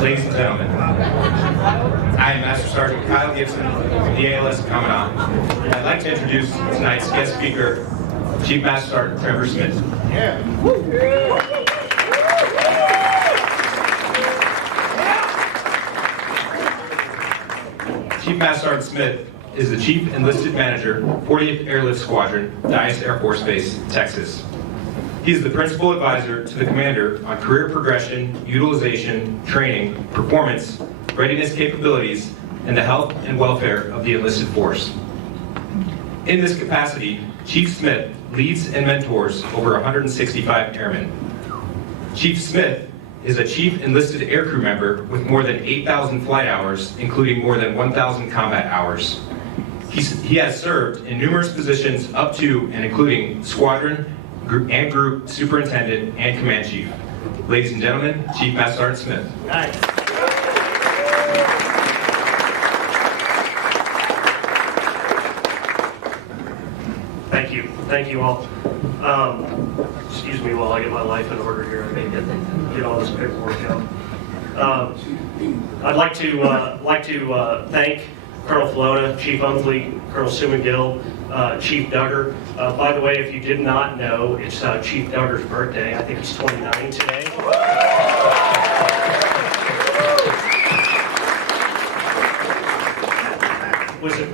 Ladies and gentlemen, I am Master Sergeant Kyle Gibson of the ALS Commandant. I'd like to introduce tonight's guest speaker, Chief Master Sergeant Trevor Smith. Chief Master Sergeant Smith is the Chief Enlisted Manager, 40th Airlift Squadron, Dyess Air Force Base, Texas. He is the Principal Advisor to the Commander on career progression, utilization, training, performance, readiness capabilities, and the health and welfare of the enlisted force. In this capacity, Chief Smith leads and mentors over 165 airmen. Chief Smith is a Chief Enlisted Aircrew member with more than 8,000 flight hours, including more than 1,000 combat hours. He has served in numerous positions up to and including Squadron and Group Superintendent and Command Chief. Ladies and gentlemen, Chief Master Sergeant Smith. Nice. Thank you all. Excuse me while I get my life in order here. I may get all this paperwork out. I'd like to thank Colonel Falona, Chief Umfleet, Colonel Suman-Gill, Chief Duggar. By the way, if you did not know, it's Chief Duggar's birthday. I think he's 29 today.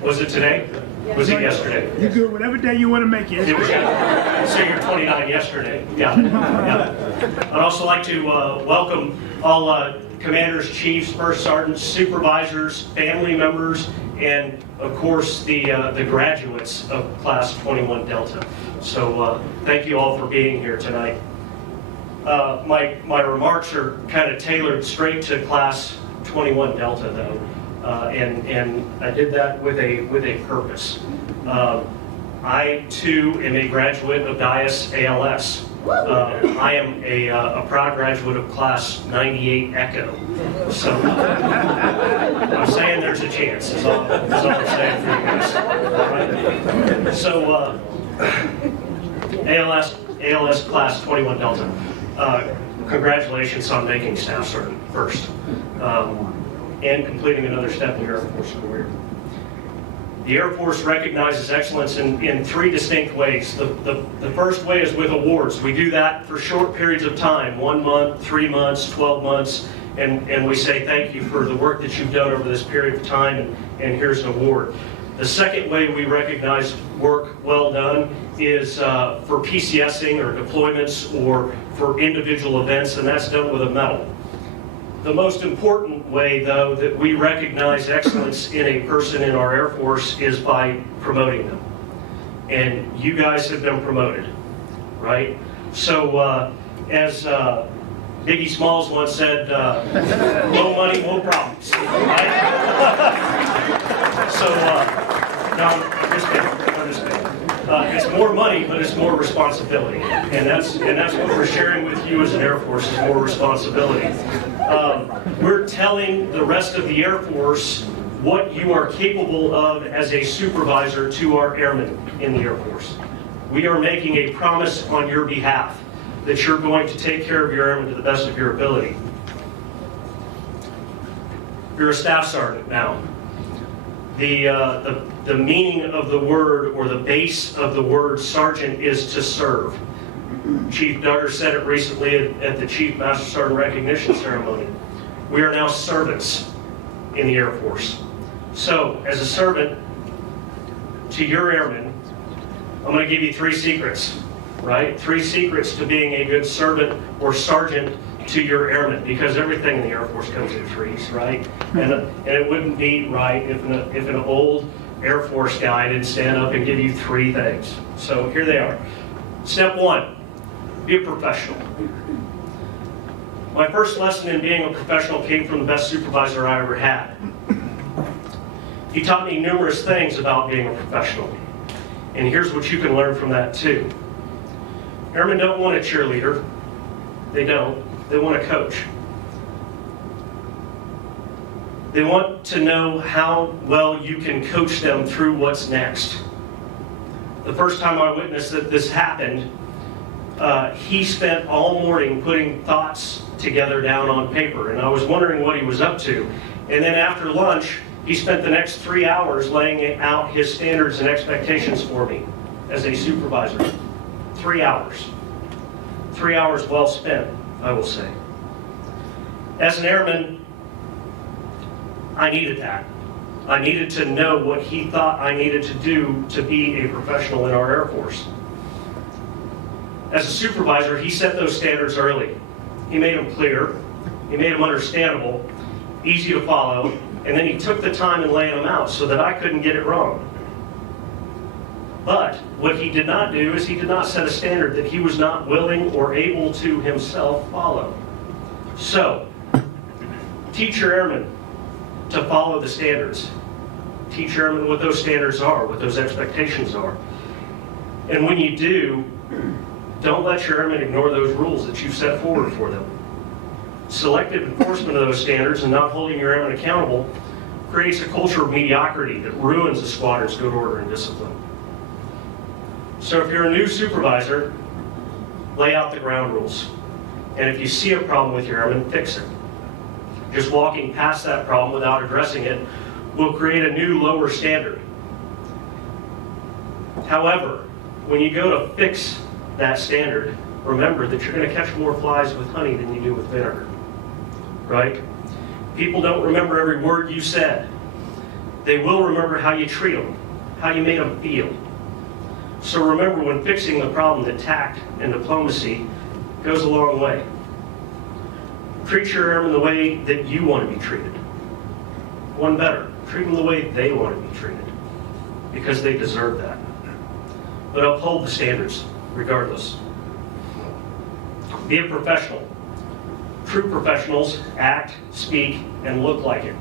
Was it today? Was it yesterday? You do it whatever day you want to make it. It was, so you're 29 yesterday. Yeah. I'd also like to welcome all commanders, chiefs, first sergeants, supervisors, family members, and of course the graduates of Class 21 Delta. So thank you all for being here tonight. My remarks are kind of tailored straight to Class 21 Delta though. And I did that with a purpose. I too am a graduate of Dyess ALS. I am a proud graduate of Class 98 Echo. So I'm saying there's a chance. Is all I'm saying for you guys. So ALS Class 21 Delta. Congratulations on making Staff Sergeant first. And completing another step in your Air Force career. The Air Force recognizes excellence in three distinct ways. The first way is with awards. We do that for short periods of time, 1 month, 3 months, 12 months, and we say thank you for the work that you've done over this period of time, and here's an award. The second way we recognize work well done is for PCSing or deployments or for individual events, and that's done with a medal. The most important way, though, that we recognize excellence in a person in our Air Force is by promoting them. And you guys have been promoted, right? So as Biggie Smalls once said, no money, no problems, right? So, no, I'm just kidding. It's more money, but it's more responsibility, and that's what we're sharing with you as an Air Force is more responsibility. We're telling the rest of the Air Force what you are capable of as a supervisor to our airmen in the Air Force. We are making a promise on your behalf that you're going to take care of your airmen to the best of your ability. You're a staff sergeant now. The meaning of the word, or the base of the word sergeant, is to serve. Chief Duggar said it recently at the Chief Master Sergeant Recognition Ceremony. We are now servants in the Air Force. So, as a servant to your airmen, I'm going to give you 3 secrets, right? 3 secrets to being a good servant or sergeant to your airmen, because everything in the Air Force comes in 3s, right? And it wouldn't be right if an old Air Force guy didn't stand up and give you 3 things. So here they are. Step 1, be a professional. My first lesson in being a professional came from the best supervisor I ever had. He taught me numerous things about being a professional. And here's what you can learn from that too. Airmen don't want a cheerleader. They don't. They want a coach. They want to know how well you can coach them through what's next. The first time I witnessed that this happened, he spent all morning putting thoughts together down on paper, and I was wondering what he was up to. And then after lunch, he spent the next 3 hours laying out his standards and expectations for me as a supervisor. 3 hours. 3 hours well spent, I will say. As an airman, I needed that. I needed to know what he thought I needed to do to be a professional in our Air Force. As a supervisor, he set those standards early. He made them clear, he made them understandable, easy to follow, and then he took the time in laying them out so that I couldn't get it wrong. But what he did not do is he did not set a standard that he was not willing or able to himself follow. So, teach your airmen to follow the standards. Teach your airmen what those standards are, what those expectations are. And when you do, don't let your airmen ignore those rules that you've set forward for them. Selective enforcement of those standards and not holding your airmen accountable creates a culture of mediocrity that ruins the squadron's good order and discipline. So if you're a new supervisor, lay out the ground rules. And if you see a problem with your airmen, fix it. Just walking past that problem without addressing it will create a new lower standard. However, when you go to fix that standard, remember that you're going to catch more flies with honey than you do with vinegar, right? People don't remember every word you said. They will remember how you treat them, how you made them feel. So remember, when fixing the problem, that tact and diplomacy goes a long way. Treat your airmen the way that you want to be treated. One better, treat them the way they want to be treated, because they deserve that. But uphold the standards, regardless. Be a professional. True professionals act, speak, and look like it.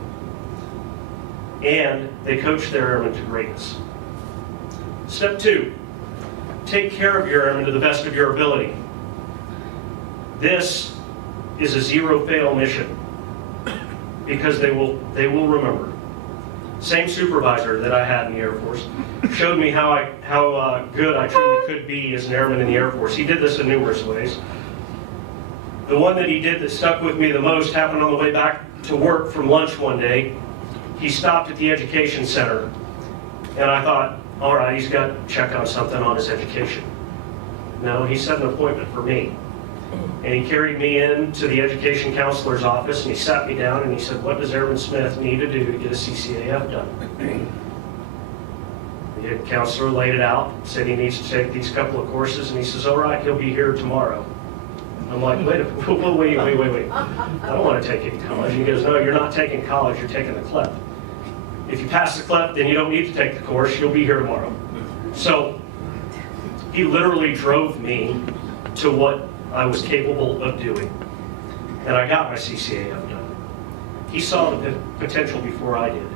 And they coach their airmen to greatness. Step 2, take care of your airmen to the best of your ability. This is a zero-fail mission, because they will remember. Same supervisor that I had in the Air Force showed me how good I truly could be as an airman in the Air Force. He did this in numerous ways. The one that he did that stuck with me the most happened on the way back to work from lunch one day. He stopped at the education center, and I thought, all right, he's got to check on something on his education. No, he set an appointment for me. And he carried me into the education counselor's office, and he sat me down and he said, what does Airman Smith need to do to get a CCAF done? The counselor laid it out, said he needs to take these couple of courses, and he says, all right, he'll be here tomorrow. I'm like, wait. I don't want to take any college. And he goes, no, you're not taking college, you're taking the CLEP. If you pass the CLEP, then you don't need to take the course, you'll be here tomorrow. So he literally drove me to what I was capable of doing. And I got my CCAF done. He saw the potential before I did.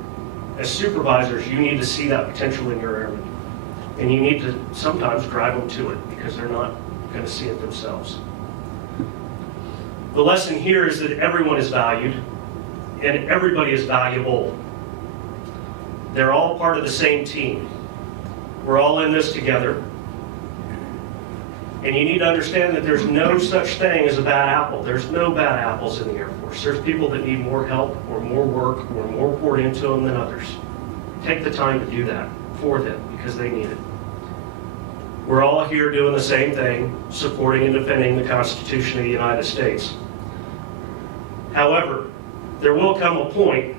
As supervisors, you need to see that potential in your airmen. And you need to sometimes drive them to it, because they're not going to see it themselves. The lesson here is that everyone is valued, and everybody is valuable. They're all part of the same team. We're all in this together. And you need to understand that there's no such thing as a bad apple. There's no bad apples in the Air Force. There's people that need more help or more work or more poured into them than others. Take the time to do that for them, because they need it. We're all here doing the same thing, supporting and defending the Constitution of the United States. However, there will come a point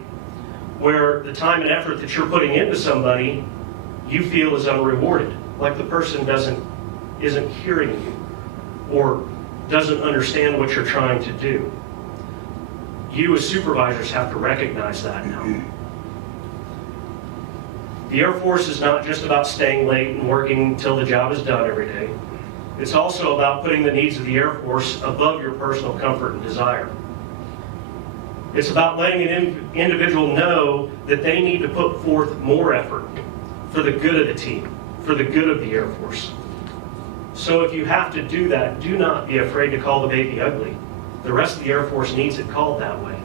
where the time and effort that you're putting into somebody you feel is unrewarded, like the person isn't hearing you or doesn't understand what you're trying to do. You as supervisors have to recognize that now. The Air Force is not just about staying late and working until the job is done every day. It's also about putting the needs of the Air Force above your personal comfort and desire. It's about letting an individual know that they need to put forth more effort for the good of the team, for the good of the Air Force. So if you have to do that, do not be afraid to call the baby ugly. The rest of the Air Force needs it called that way.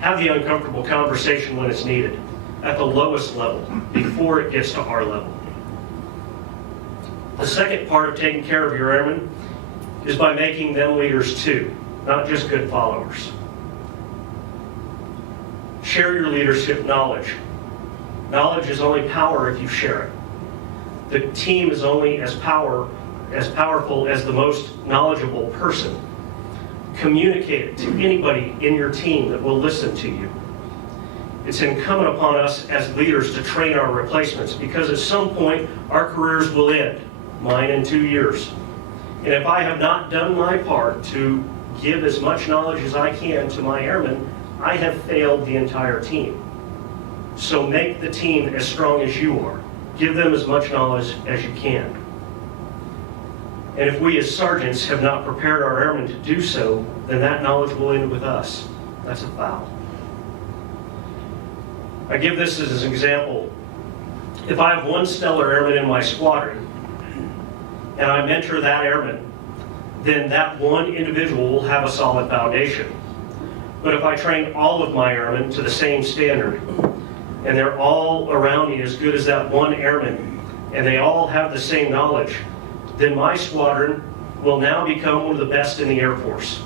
Have the uncomfortable conversation when it's needed, at the lowest level, before it gets to our level. The second part of taking care of your airmen is by making them leaders too, not just good followers. Share your leadership knowledge. Knowledge is only power if you share it. The team is only as powerful as the most knowledgeable person. Communicate it to anybody in your team that will listen to you. It's incumbent upon us as leaders to train our replacements, because at some point our careers will end, mine in 2 years. And if I have not done my part to give as much knowledge as I can to my airmen, I have failed the entire team. So make the team as strong as you are. Give them as much knowledge as you can. And if we as sergeants have not prepared our airmen to do so, then that knowledge will end with us. That's a foul. I give this as an example. If I have one stellar airman in my squadron, and I mentor that airman, then that one individual will have a solid foundation. But if I train all of my airmen to the same standard, and they're all around me as good as that one airman, and they all have the same knowledge, then my squadron will now become one of the best in the Air Force.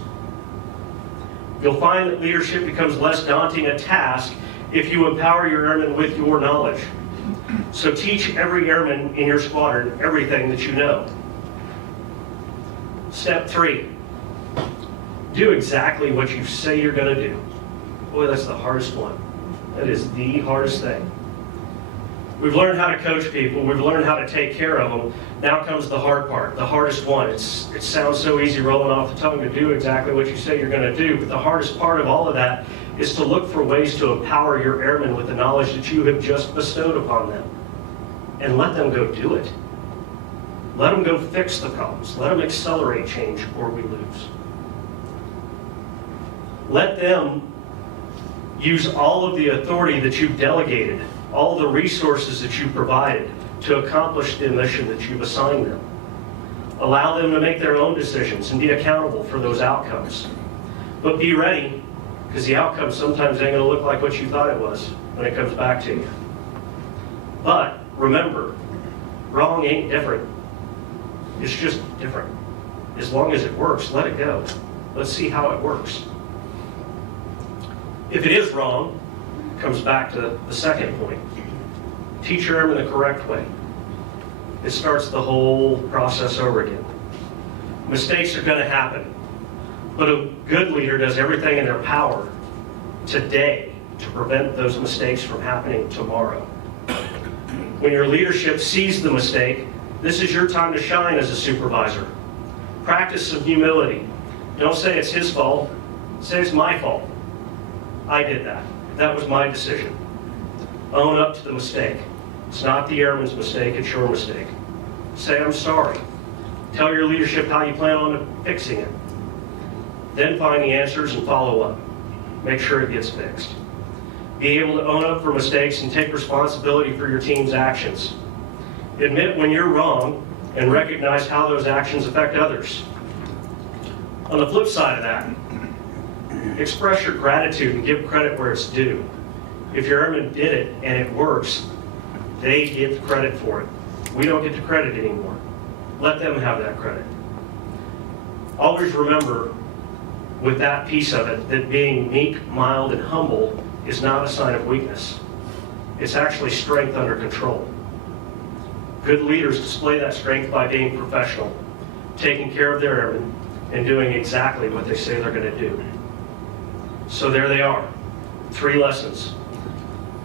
You'll find that leadership becomes less daunting a task if you empower your airmen with your knowledge. So teach every airman in your squadron everything that you know. Step 3, do exactly what you say you're going to do. Boy, that's the hardest one. That is the hardest thing. We've learned how to coach people. We've learned how to take care of them. Now comes the hard part, the hardest one. It sounds so easy rolling off the tongue to do exactly what you say you're going to do, but the hardest part of all of that is to look for ways to empower your airmen with the knowledge that you have just bestowed upon them. And let them go do it. Let them go fix the problems. Let them accelerate change, or we lose. Let them use all of the authority that you've delegated, all the resources that you've provided to accomplish the mission that you've assigned them. Allow them to make their own decisions and be accountable for those outcomes. But be ready, because the outcome sometimes ain't going to look like what you thought it was when it comes back to you. But remember, wrong ain't different. It's just different. As long as it works, let it go. Let's see how it works. If it is wrong, it comes back to the second point. Teach your airmen the correct way. It starts the whole process over again. Mistakes are going to happen, but a good leader does everything in their power today to prevent those mistakes from happening tomorrow. When your leadership sees the mistake, this is your time to shine as a supervisor. Practice some humility. Don't say it's his fault. Say it's my fault. I did that. That was my decision. Own up to the mistake. It's not the airman's mistake, it's your mistake. Say, I'm sorry. Tell your leadership how you plan on fixing it. Then find the answers and follow up. Make sure it gets fixed. Be able to own up for mistakes and take responsibility for your team's actions. Admit when you're wrong and recognize how those actions affect others. On the flip side of that, express your gratitude and give credit where it's due. If your airman did it and it works, they get the credit for it. We don't get the credit anymore. Let them have that credit. Always remember with that piece of it that being meek, mild, and humble is not a sign of weakness. It's actually strength under control. Good leaders display that strength by being professional, taking care of their airmen, and doing exactly what they say they're going to do. So there they are, 3 lessons.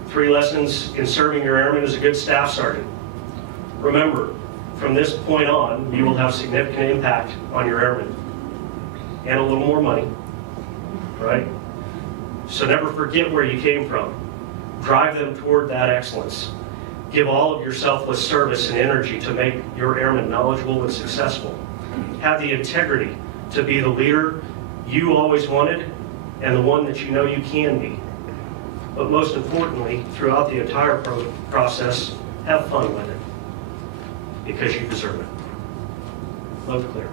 3 lessons in serving your airmen as a good staff sergeant. Remember, from this point on, you will have significant impact on your airmen and a little more money, right? So never forget where you came from. Drive them toward that excellence. Give all of your selfless service and energy to make your airmen knowledgeable and successful. Have the integrity to be the leader you always wanted and the one that you know you can be. But most importantly, throughout the entire process, have fun with it, because you deserve it. Vote clear.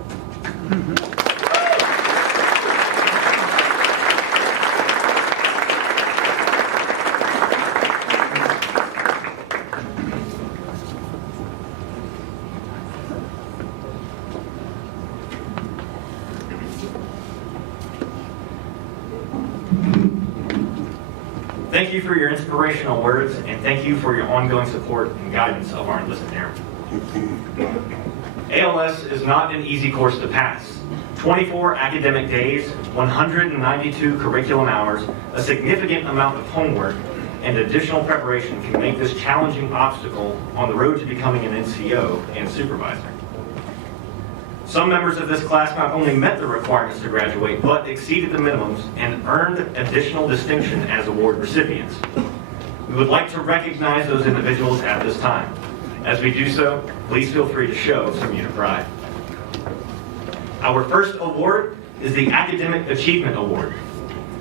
Thank you for your inspirational words, and thank you for your ongoing support and guidance of our enlisted airmen. ALS is not an easy course to pass. 24 academic days, 192 curriculum hours, a significant amount of homework, and additional preparation can make this challenging obstacle on the road to becoming an NCO and supervisor. Some members of this class not only met the requirements to graduate, but exceeded the minimums and earned additional distinction as award recipients. We would like to recognize those individuals at this time. As we do so, please feel free to show some unit pride. Our first award is the Academic Achievement Award.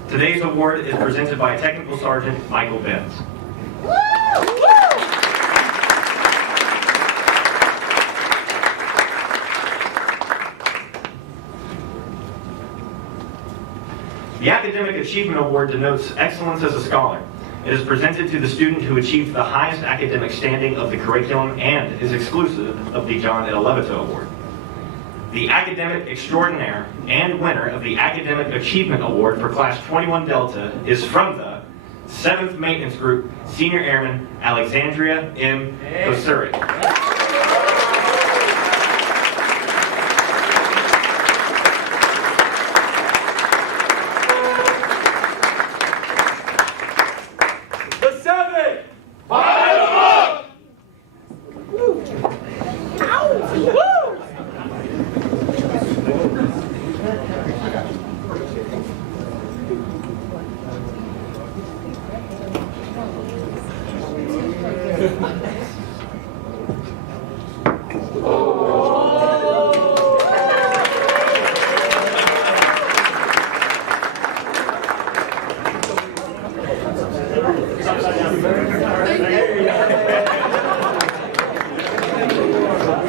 Today's award is presented by Technical Sergeant Michael Benz. The Academic Achievement Award denotes excellence as a scholar. It is presented to the student who achieved the highest academic standing of the curriculum and is exclusive of the John L. Levitt Award. The Academic Extraordinaire and winner of the Academic Achievement Award for Class 21 Delta is from the 7th Maintenance Group, Senior Airman Alexandria M. Kosurik.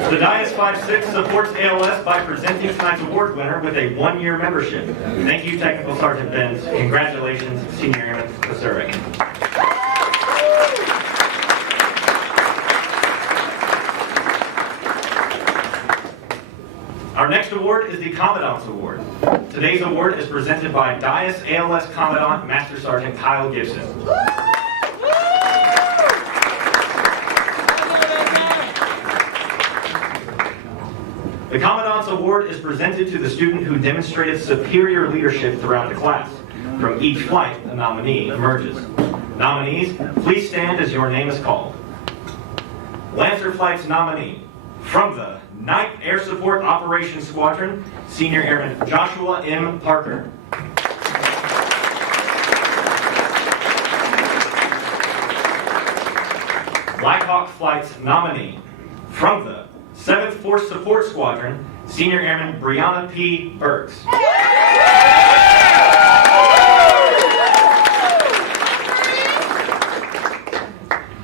The Dyess 5-6 supports ALS by presenting tonight's award winner with a one-year membership. Thank you, Technical Sergeant Benz. Congratulations, Senior Airman Kosurik. Our next award is the Commandant's Award. Today's award is presented by Dyess ALS Commandant Master Sergeant Kyle Gibson. The Commandant's Award is presented to the student who demonstrated superior leadership throughout the class. From each flight, a nominee emerges. Nominees, please stand as your name is called. Lancer Flight's nominee, from the 9th Air Support Operations Squadron, Senior Airman Joshua M. Parker. Black Hawk Flight's nominee, from the 7th Force Support Squadron, Senior Airman Brianna P. Burks.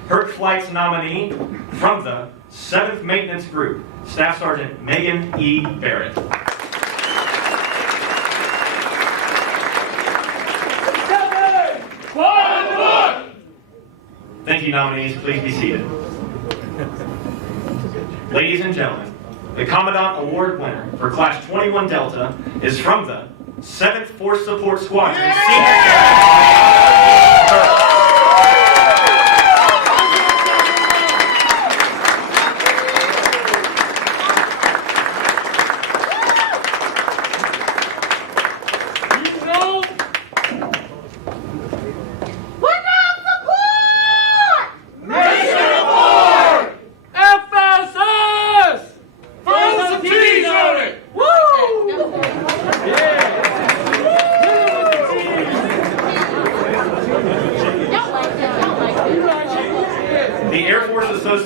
Herc Flight's nominee, from the 7th Maintenance Group, Staff Sergeant Megan E. Barrett. Thank you, nominees. Please be seated. Ladies and gentlemen, the Commandant Award winner for Class 21 Delta is from the 7th Force Support Squadron, Senior Airman Burks.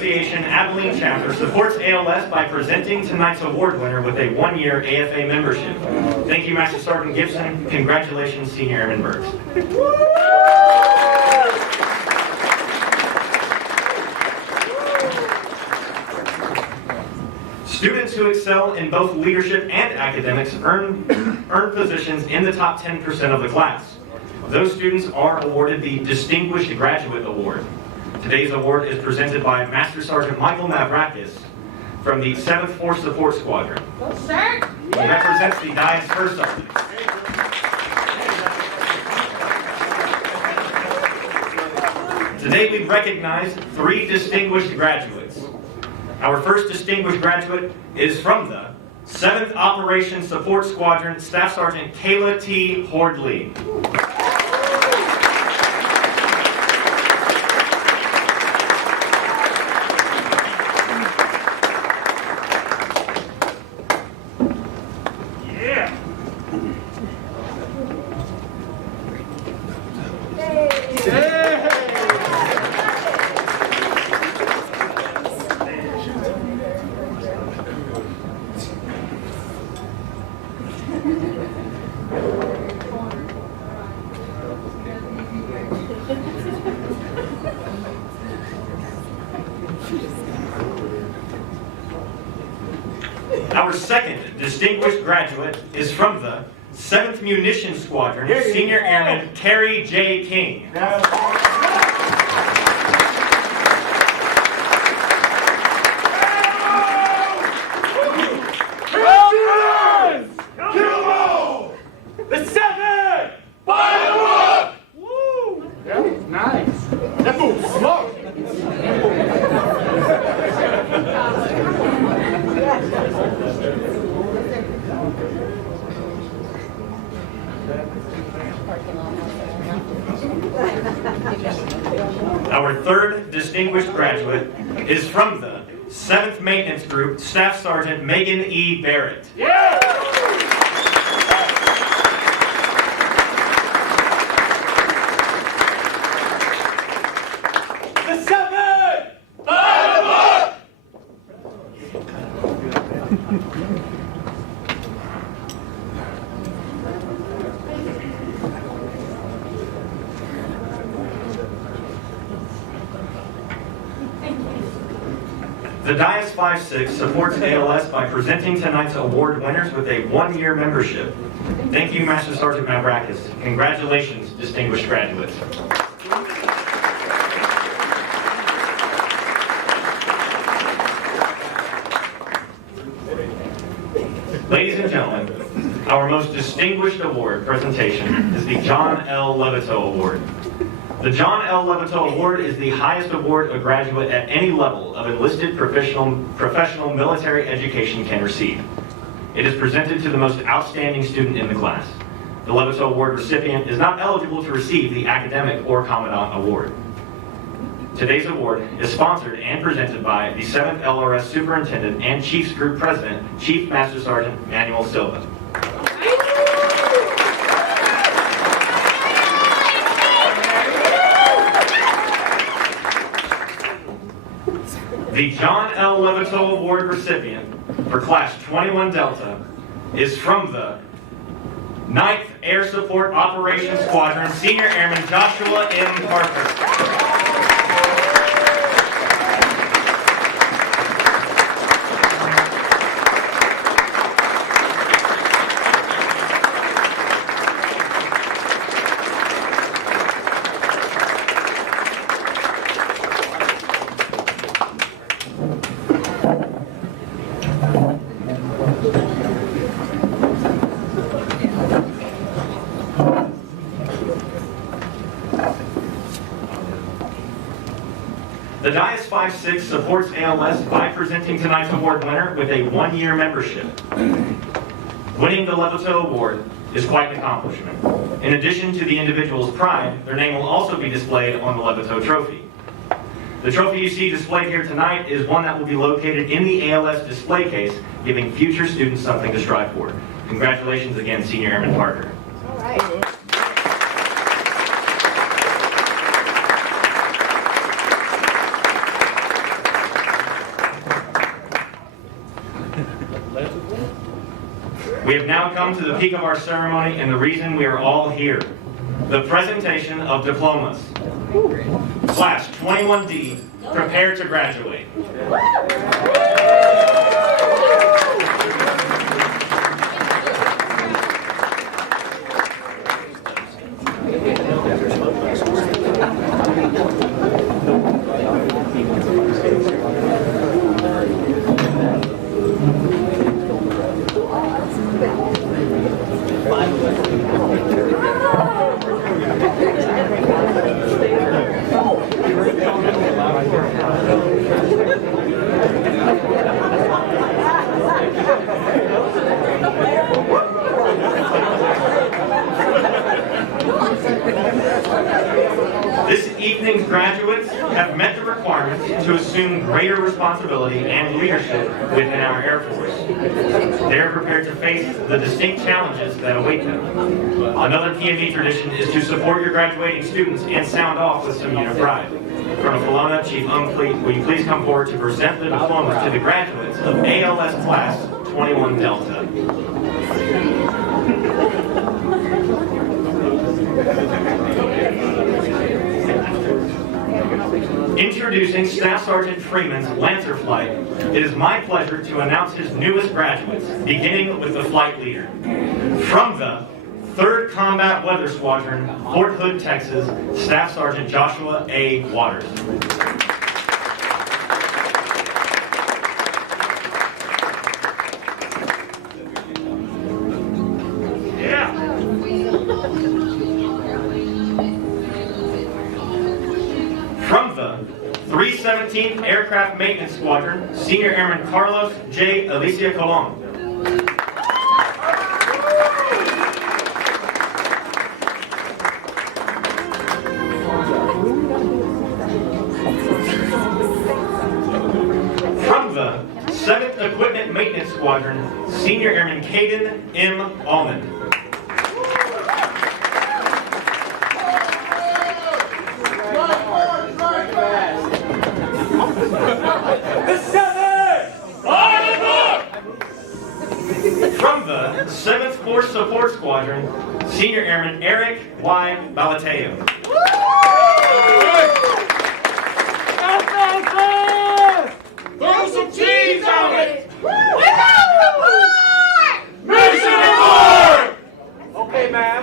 Association Abilene chapter supports ALS by presenting tonight's award winner with a one-year AFA membership. Thank you, Master Sergeant Gibson. Congratulations, Senior Airman Burks. Students who excel in both leadership and academics earn positions in the top 10% of the class. Those students are awarded the Distinguished Graduate Award. Today's award is presented by Master Sergeant Michael Mavrakis from the 7th Force Support Squadron. Sir? He represents the Dyess First Sergeant. Today we recognize 3 distinguished graduates. Our first distinguished graduate is from the 7th Operations Support Squadron, Staff Sergeant Kayla T. Hordley. Yeah. Our second distinguished graduate is from the 7th Munitions Squadron, Senior Airman Terry J. King. The 7! Fire them up! Woo! That was nice. That move was smart. Our third distinguished graduate is from the 7th Maintenance Group, Staff Sergeant Megan E. Barrett. Yeah! The 7! Fire them up! The Dyess 5-6 supports ALS by presenting tonight's award winners with a one-year membership. Thank you, Master Sergeant Mavrakis. Congratulations, distinguished graduates. Ladies and gentlemen, our most distinguished award presentation is the John L. Levito Award. The John L. Levito Award is the highest award a graduate at any level of enlisted professional military education can receive. It is presented to the most outstanding student in the class. The Levito Award recipient is not eligible to receive the Academic or Commandant Award. Today's award is sponsored and presented by the 7th LRS Superintendent and Chiefs Group President, Chief Master Sergeant Manuel Silva. The John L. Levito Award recipient for Class 21 Delta is from the 9th Air Support Operations Squadron, Senior Airman Joshua M. Parker. The Dyess 5-6 supports ALS by presenting tonight's award winner with a one-year membership. Winning the Levito Award is quite an accomplishment. In addition to the individual's pride, their name will also be displayed on the Levito Trophy. The trophy you see displayed here tonight is one that will be located in the ALS display case, giving future students something to strive for. Congratulations again, Senior Airman Parker. All right. We have now come to the peak of our ceremony and the reason we are all here, the presentation of diplomas. Class 21D, prepare to graduate. This evening's graduates have met the requirements to assume greater responsibility and leadership within our Air Force. They are prepared to face the distinct challenges that await them. Another PME tradition is to support your graduating students and sound off with some unit pride. Colonel Colonna, Chief Umfleet, will you please come forward to present the diplomas to the graduates of ALS Class 21 Delta. Introducing Staff Sergeant Freeman's Lancer Flight, it is my pleasure to announce his newest graduates, beginning with the flight leader. From the 3rd Combat Weather Squadron, Fort Hood, Texas, Staff Sergeant Joshua A. Waters. From the 317th Aircraft Maintenance Squadron, Senior Airman Carlos J. Alicia Colon. From the 7th Equipment Maintenance Squadron, Senior Airman Caden M. Almond. From the 7th Force Support Squadron, Senior Airman Eric Y. Balateo. Throw some cheese on it! Okay, ma'am.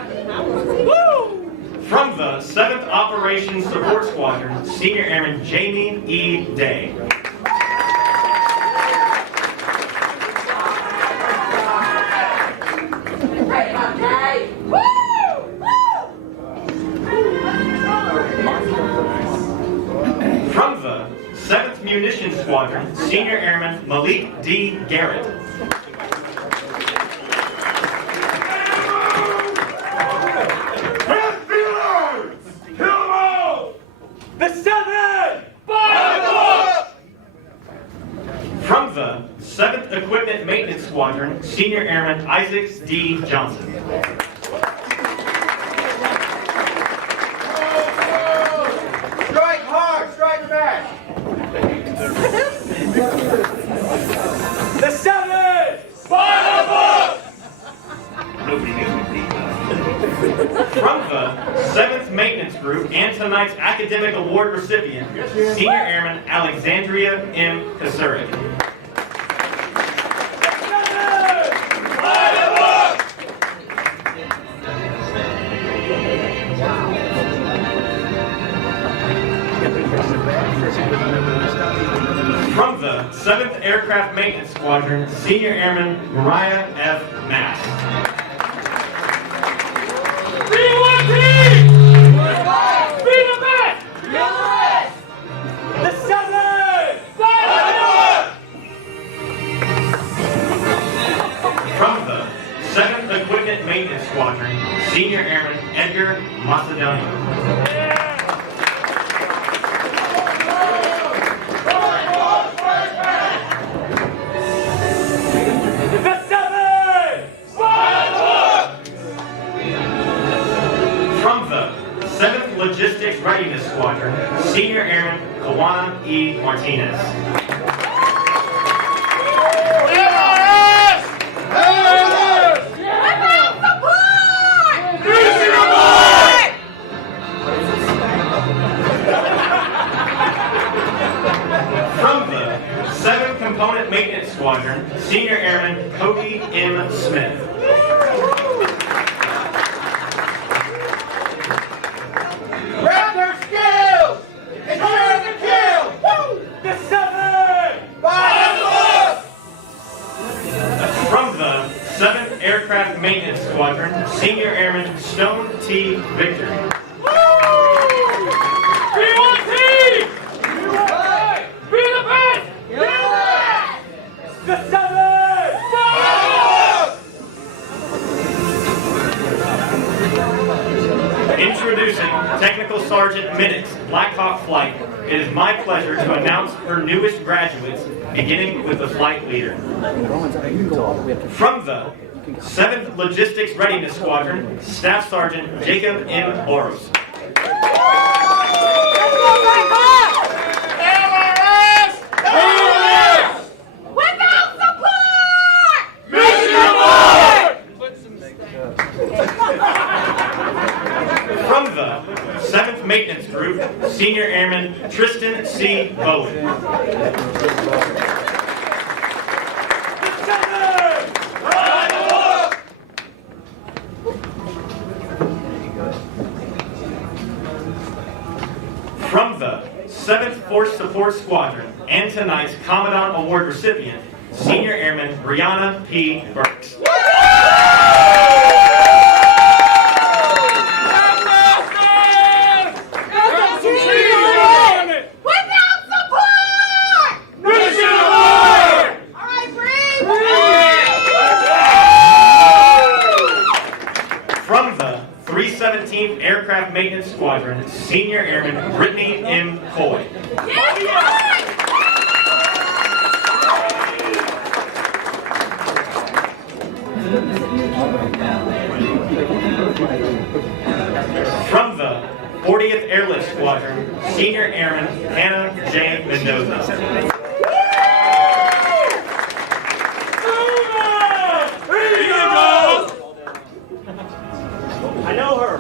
From the 7th Operations Support Squadron, Senior Airman Jamie E. Day. From the 7th Munitions Squadron, Senior Airman Malik D. Garrett. From the 7th Equipment Maintenance Squadron, Senior Airman Isaac D. Johnson. Strike hard, strike back. The 7th! Fire up! From the 7th Maintenance Group and tonight's Academic Award recipient, Senior Airman Alexandria M. Kasurik. From the 7th Aircraft Maintenance Squadron, Senior Airman Mariah F. Mass. The 7th! Fire! From the 7th Equipment Maintenance Squadron, Senior Airman Edgar Macedonia. From the 7th Logistics Readiness Squadron, Senior Airman Kawana E. Martinez. ALS! ALS! Squadron, Senior Airman Kobe M. Smith. Grab their skills! And share the kill! Woo! The 7! Fire! From the 7th Aircraft Maintenance Squadron, Senior Airman Stone T. Victory. The 7! Fire! Introducing Technical Sergeant Minutes, Black Hawk Flight. It is my pleasure to announce her newest graduates, beginning with the flight leader. From the 7th Logistics Readiness Squadron, Staff Sergeant Jacob M. Boros. From the 7th Maintenance Group, Senior Airman Tristan C. Bowen. From the 7th Force Support Squadron, and tonight's Commandant Award recipient, Senior Airman Brianna P. Burks. From the 317th Aircraft Maintenance Squadron, Senior Airman Brittany M. Coy. From the 40th Airlift Squadron, Senior Airman Hannah J. Mendoza. I know her.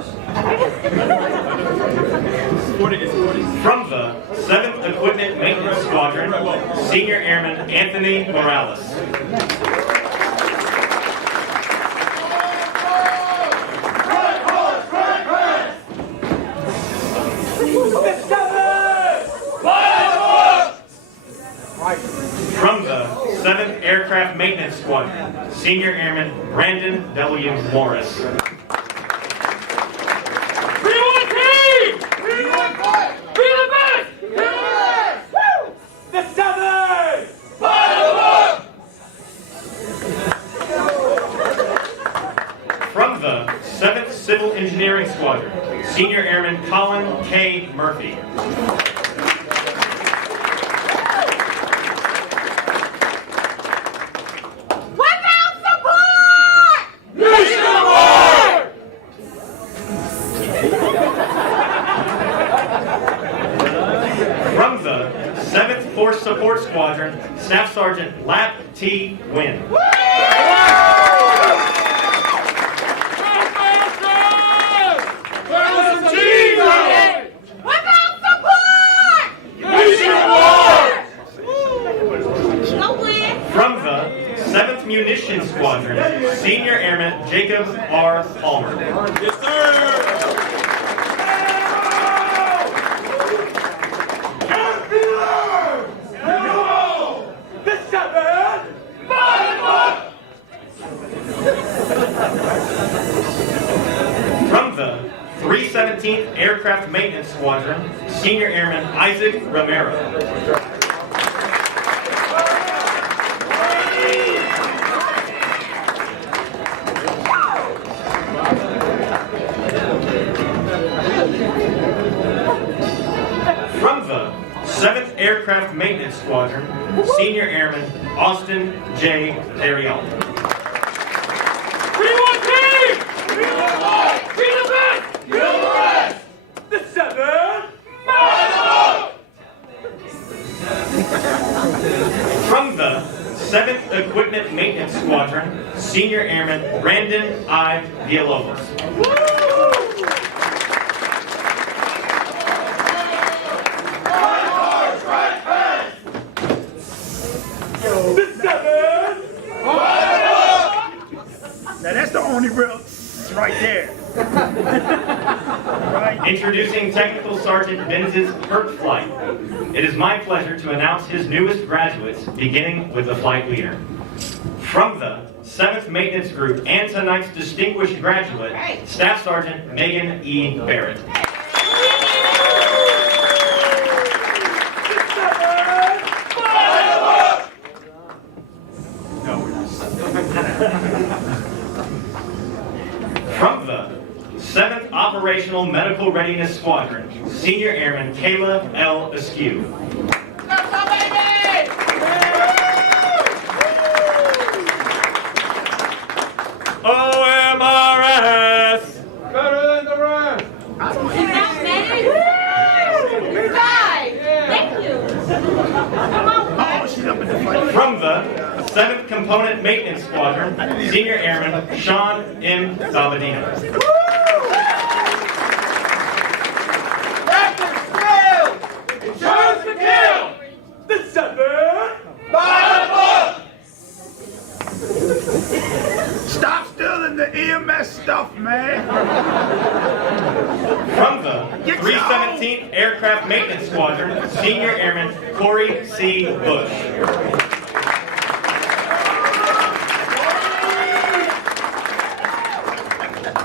From the 7th Equipment Maintenance Squadron, Senior Airman Anthony Morales. From the 7th Aircraft Maintenance Squadron, Senior Airman Brandon W. Morris. The 7! From the 7th Civil Engineering Squadron, Senior Airman Colin K. Murphy. From the 7th Force Support Squadron, Staff Sergeant Lap T. Wynn. From the 7th Munitions Squadron, Senior Airman Jacob R. Palmer. Yes, sir! From the 317th Aircraft Maintenance Squadron, Senior Airman Isaac Romero. From the 7th Aircraft Maintenance Squadron, Senior Airman Austin J. Ariel. The 7! From the 7th Equipment Maintenance Squadron, Senior Airman Brandon I. Villalobos. The 7! Technical Sergeant Binz's Hurt Flight. It is my pleasure to announce his newest graduates, beginning with the flight leader. From the 7th Maintenance Group and tonight's distinguished graduate, Staff Sergeant Megan E. Barrett. From the 7th Operational Medical Readiness Squadron, Senior Airman Kayla L. Askew. OMRS! Better than the rest. Thank you. From the 7th Component Maintenance Squadron, Senior Airman Sean M. Zabadino. Rapid skill! Insurance to kill! The 7th! Bottom up! Stop stealing the EMS stuff, man. From the 317th Aircraft Maintenance Squadron, Senior Airman Corey C. Bush.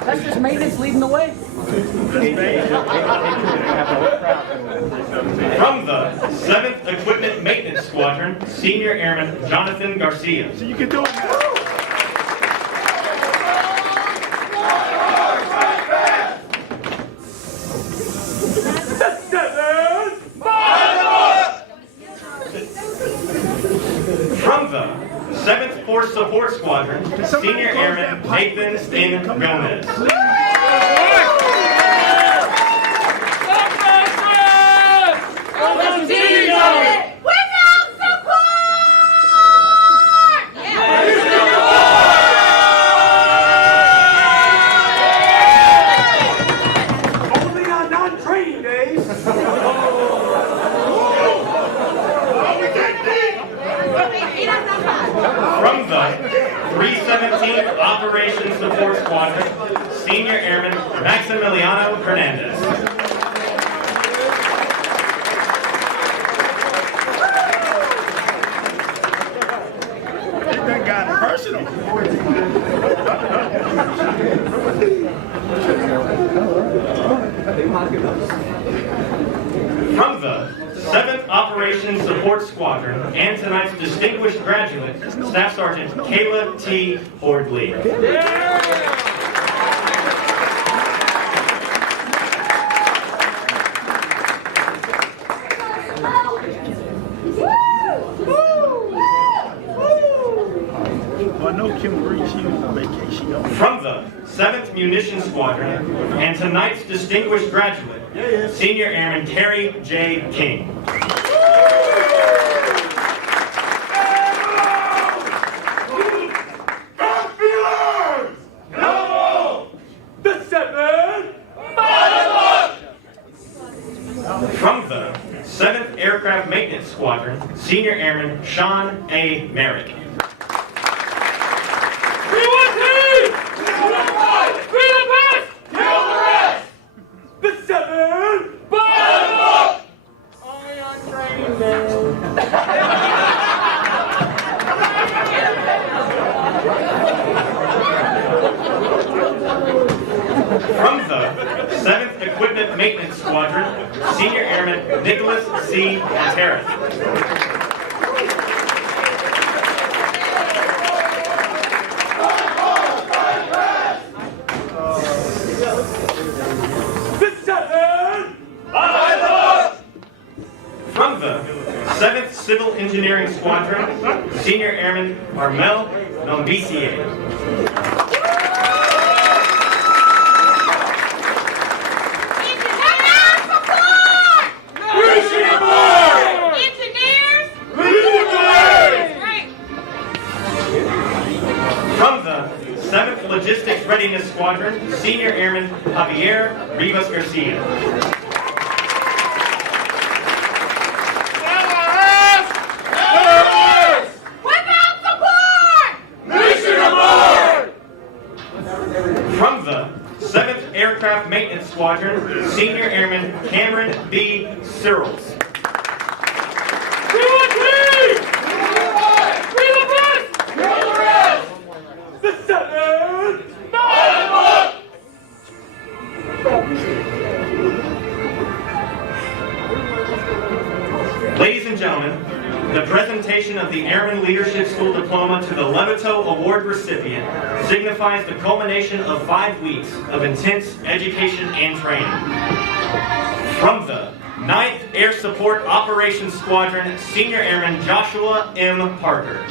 That's just maintenance leading the way. From the 7th Equipment Maintenance Squadron, Senior Airman Jonathan Garcia. You can do it now. The 7th! Bottom up! From the 7th Force Support Squadron, Senior Airman Nathan N. Gomez. Without support! Only on non-training days. From the 317th Operations Support Squadron, Senior Airman Maximiliano Hernandez. That got personal. From the 7th Operations Support Squadron and tonight's distinguished graduate, Staff Sergeant Kayla T. Hordley. I know Kim Marie, she on vacation. From the 7th Munitions Squadron and tonight's distinguished graduate, Senior Airman Terry J. King. The 7th! Bottom up! From the 7th Aircraft Maintenance Squadron, Senior Airman Sean A. Merrick. We want team! We the best! Kill the rest! The 7th! Bottom up! Only on training day. From the 7th Equipment Maintenance Squadron, Senior Airman Nicholas C. Terrace. The 7th! Bottom up! From the 7th Civil Engineering Squadron, Senior Airman Armel Nombisier. From the 7th Logistics Readiness Squadron, Senior Airman Javier Rivas Garcia. Without support! Mission aboard! From the 7th Aircraft Maintenance Squadron, Senior Airman Cameron B. Searles. Ladies and gentlemen, the presentation of the Airman Leadership School Diploma to the Levito Award recipient signifies the culmination of 5 weeks of intense education and training. From the 9th Air Support Operations Squadron, Senior Airman Joshua M. Parker.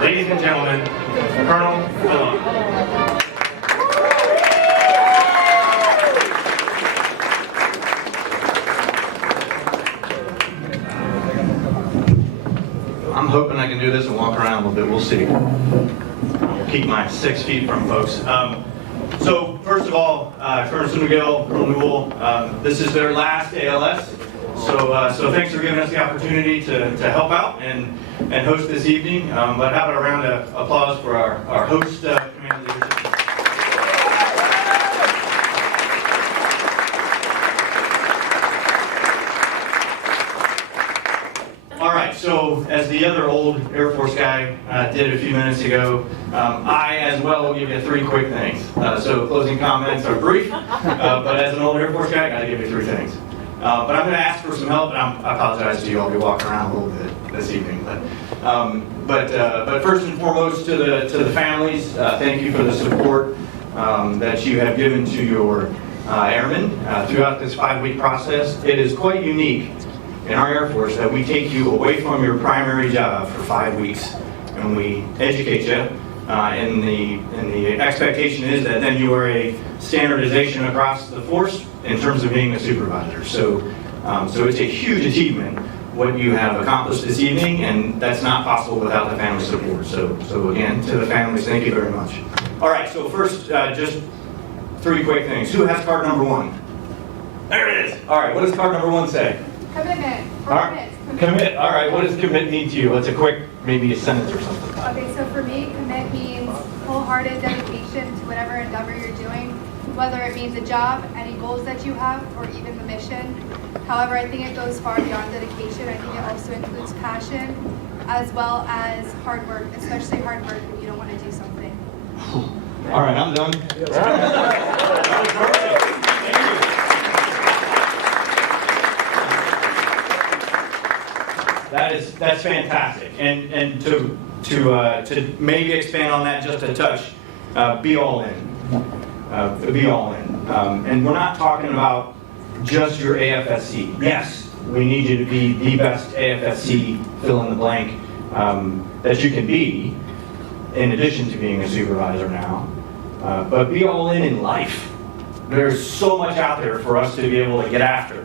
Ladies and gentlemen, Colonel Phillip. I'm hoping I can do this and walk around a little bit. We'll see. I'll keep my 6 feet from folks. So first of all, Colonel McGill, Colonel Newell, this is their last ALS. So thanks for giving us the opportunity to help out and host this evening. But how about a round of applause for our host command leadership. All right, so as the other old Air Force guy did a few minutes ago, I as well will give you 3 quick things. So closing comments are brief, but as an old Air Force guy, I gotta give you 3 things. But I'm gonna ask for some help, and I apologize to you, I'll be walking around a little bit this evening. But first and foremost to the families, thank you for the support that you have given to your airmen throughout this 5-week process. It is quite unique in our Air Force that we take you away from your primary job for 5 weeks and we educate you. And the expectation is that then you are a standardization across the force in terms of being a supervisor. So it's a huge achievement what you have accomplished this evening, and that's not possible without the family support. So again, to the families, thank you very much. All right, so first, just 3 quick things. Who has card number 1? There it is. All right, what does card number 1 say? Commitment. All right. Commit. All right, what does commit mean to you? What's a quick, maybe a sentence or something? Okay, so for me, commit means wholehearted dedication to whatever endeavor you're doing, whether it means a job, any goals that you have, or even the mission. However, I think it goes far beyond dedication. I think it also includes passion, as well as hard work, especially hard work when you don't want to do something. All right, I'm done. That was perfect. Thank you. That's fantastic, and to maybe expand on that just a touch, be all in, be all in, and we're not talking about just your AFSC. Yes, we need you to be the best AFSC fill in the blank that you can be, in addition to being a supervisor now, but be all in life. There's so much out there for us to be able to get after,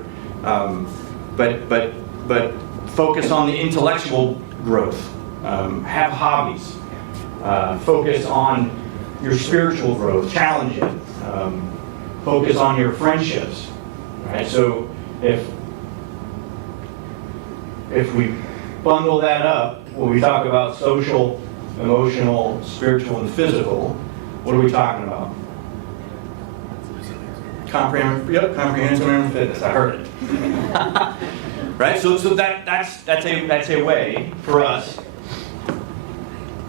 but focus on the intellectual growth, have hobbies, focus on your spiritual growth, challenge it, focus on your friendships, right? So if we bundle that up, when we talk about social, emotional, spiritual, and physical, what are we talking about? Comprehensive and fitness, I heard it. Right, so that's a way for us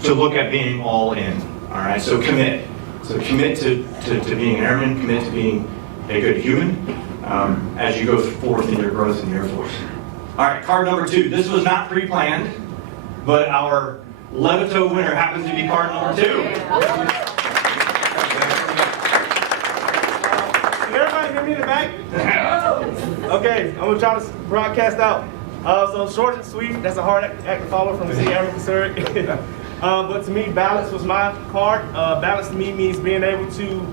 to look at being all in. All right, so commit. So commit to being an airman, commit to being a good human as you go forth in your growth in the Air Force. All right, card number 2. This was not pre-planned, but our Levito winner happens to be card number 2. Can everybody hear me in the back? Okay, I'm gonna try to broadcast out. So short and sweet, that's a hard act to follow from the city of Missouri. But to me, balance was my card. Balance to me means being able to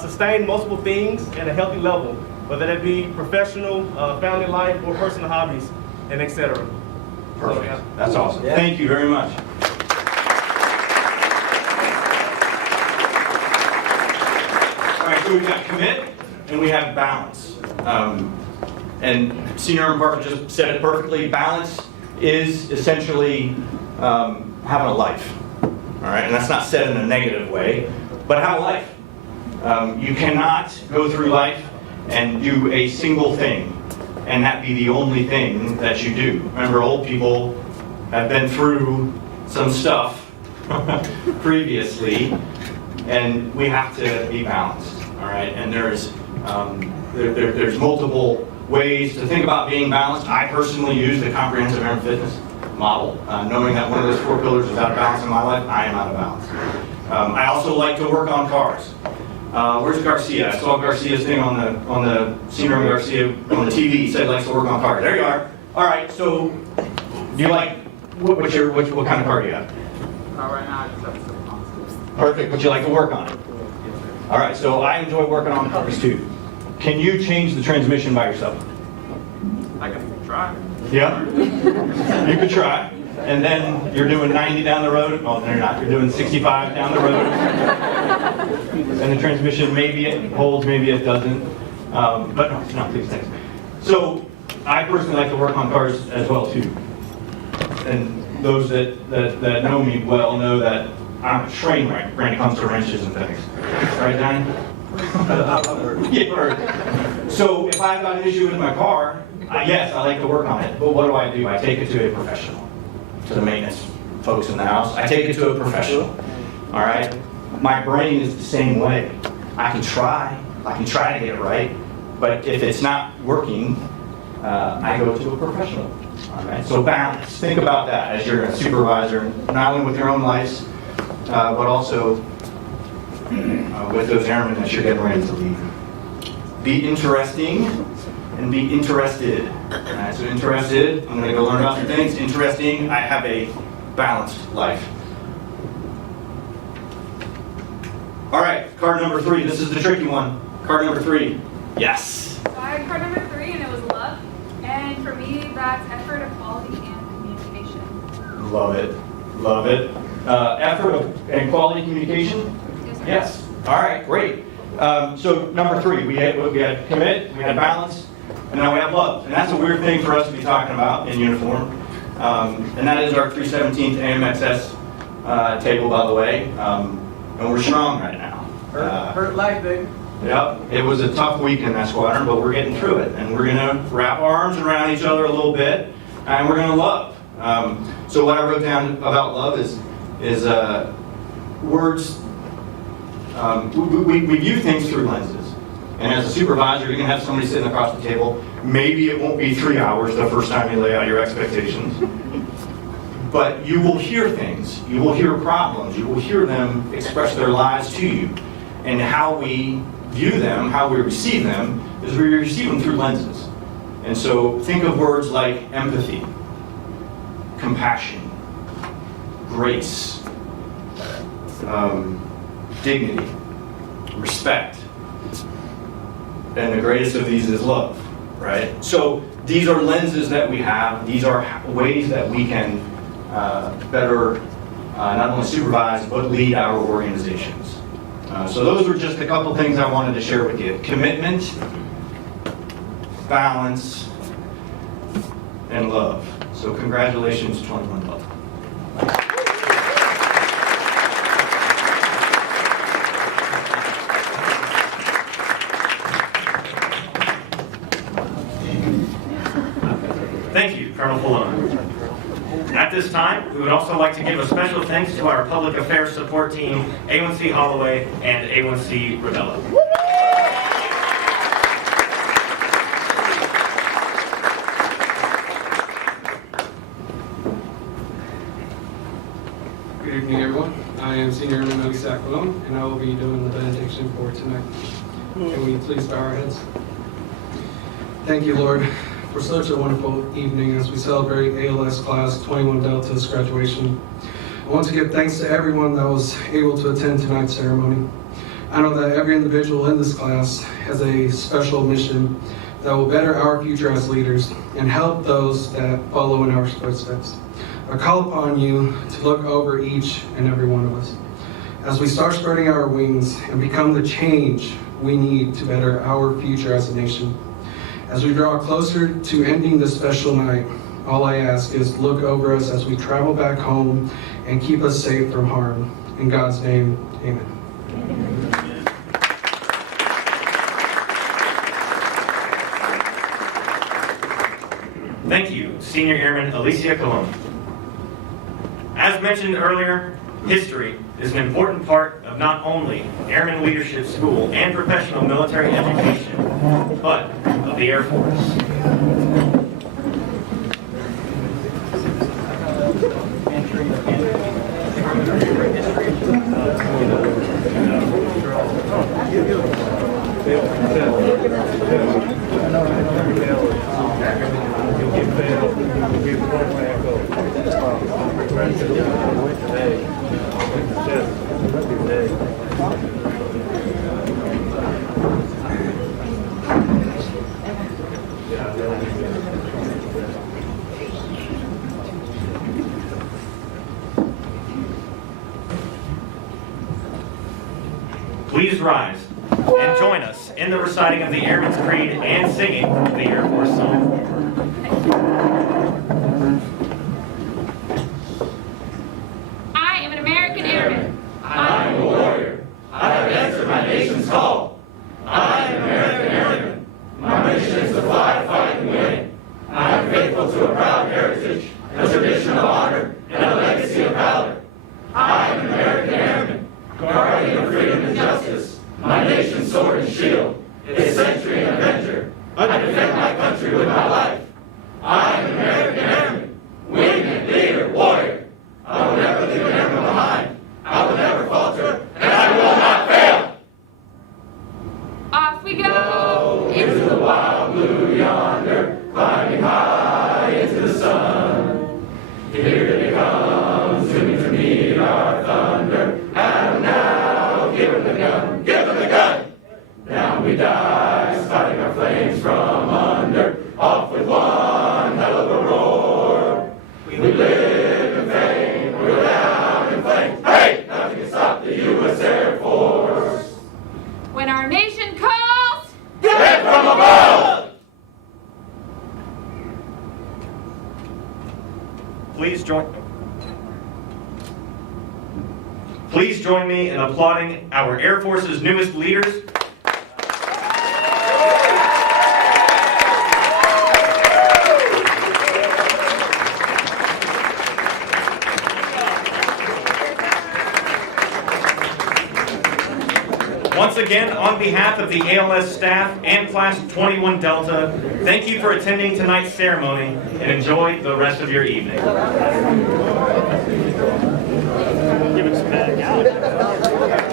sustain multiple things at a healthy level, whether that be professional, family life, or personal hobbies, and etc. Perfect. That's awesome. Thank you very much. All right, so we've got commit and we have balance. And Senior Airman Parker just said it perfectly. Balance is essentially having a life. All right, and that's not said in a negative way, but have a life. You cannot go through life and do a single thing and that be the only thing that you do. Remember, old people have been through some stuff previously, and we have to be balanced, all right? And there's multiple ways to think about being balanced. I personally use the comprehensive air and fitness model, knowing that one of those 4 pillars is out of balance in my life, I am out of balance. I also like to work on cars. Where's Garcia? I saw Garcia's thing on the Senior Airman Garcia on the TV. He said he likes to work on cars. There you are. All right. So, do you like what kind of car do you have? Right now, I just have some. Perfect. But you like to work on it. All right. So I enjoy working on cars too. Can you change the transmission by yourself? I can try. Yeah. You could try. And then you're doing 90 down the road. Well, no, you're not. You're doing 65 down the road. And the transmission, maybe it holds, maybe it doesn't. But no, please, thanks. So I personally like to work on cars as well too. And those that know me well know that I'm a train wreck when it comes to wrenches and things. Right, Johnny? Yeah. So if I've got an issue with my car, yes, I like to work on it. But what do? I take it to a professional. To the maintenance folks in the house. I take it to a professional. All right? My brain is the same way. I can try to get it right, but if it's not working, I go to a professional. All right? So balance. Think about that as you're a supervisor, not only with your own lives, but also with those airmen that you're getting ready to lead. Be interesting and be interested. All right, so interested, I'm going to go learn about some things. Interesting, I have a balanced life. All right, card number 3. This is the tricky one. Card number 3. Yes. So I had card number 3, and it was love. And for me, that's effort, equality, and communication. Love it. Love it. Effort and quality communication? Yes, sir. Yes. All right, great. So number 3, we had commit, we had balance, and now we have love. And that's a weird thing for us to be talking about in uniform. And that is our 317th AMXS table, by the way. And we're strong right now. Hurt life, baby. Yep, it was a tough week in that squadron, but we're getting through it. And we're going to wrap our arms around each other a little bit, and we're going to love. So what I wrote down about love is words. We view things through lenses. And as a supervisor, you're going to have somebody sitting across the table. Maybe it won't be 3 hours the first time you lay out your expectations. But you will hear things. You will hear problems. You will hear them express their lives to you. And how we view them, how we receive them, is we receive them through lenses. And so think of words like empathy, compassion, grace, dignity, respect. And the greatest of these is love, right? So these are lenses that we have. These are ways that we can better not only supervise, but lead our organizations. So those are just a couple things I wanted to share with you. Commitment, balance, and love. So congratulations, 21 Love. Thank you, Colonel Polone. At this time, we would also like to give a special thanks to our public affairs support team, A1C Holloway and A1C Ravello. Good evening, everyone. I am Senior Airman Dyess, and I will be doing the benediction for tonight. Can we please bow our heads? Thank you, Lord, for such a wonderful evening as we celebrate ALS Class 21 Delta's graduation. I want to give thanks to everyone that was able to attend tonight's ceremony. I know that every individual in this class has a special mission that will better our future as leaders and help those that follow in our footsteps. I call upon you to look over each and every one of us as we start spreading our wings and become the change we need to better our future as a nation. As we draw closer to ending this special night, all I ask is look over us as we travel back home and keep us safe from harm. In God's name, amen. Thank you, Senior Airman Alicia Colon. As mentioned earlier, history is an important part of not only Airman Leadership School and professional military education, but of the Air Force. Please rise and join us in the reciting of the Airman's Creed and singing the Air Force song. I am an American airman. I am a warrior. I have answered my nation's call. I am an American airman. My mission is to fly, fight, and win. I am faithful to a proud heritage, a tradition of honor, and a legacy of valor. I am an American airman, guardian of freedom and justice, my nation's sword and shield, its sentry and avenger. I defend my country with my life. I am an American airman, wingman, leader, warrior. I will never leave an airman behind. I will never falter, and I will not fail. Off we go. Into the wild blue yonder, climbing high into the sun. Here they come, zooming to meet our thunder. At 'em now, give 'em the gun, give 'em the gun. Down we dive, spotting our flames from under. Off with one hell of a roar. We live in fame, we go down in flames. Hey, nothing can stop the U.S. Air Force. When our nation calls, Get from above! Please join me in applauding our Air Force's newest leaders. Once again, on behalf of the ALS staff and Class 21 Delta, thank you for attending tonight's ceremony and enjoy the rest of your evening.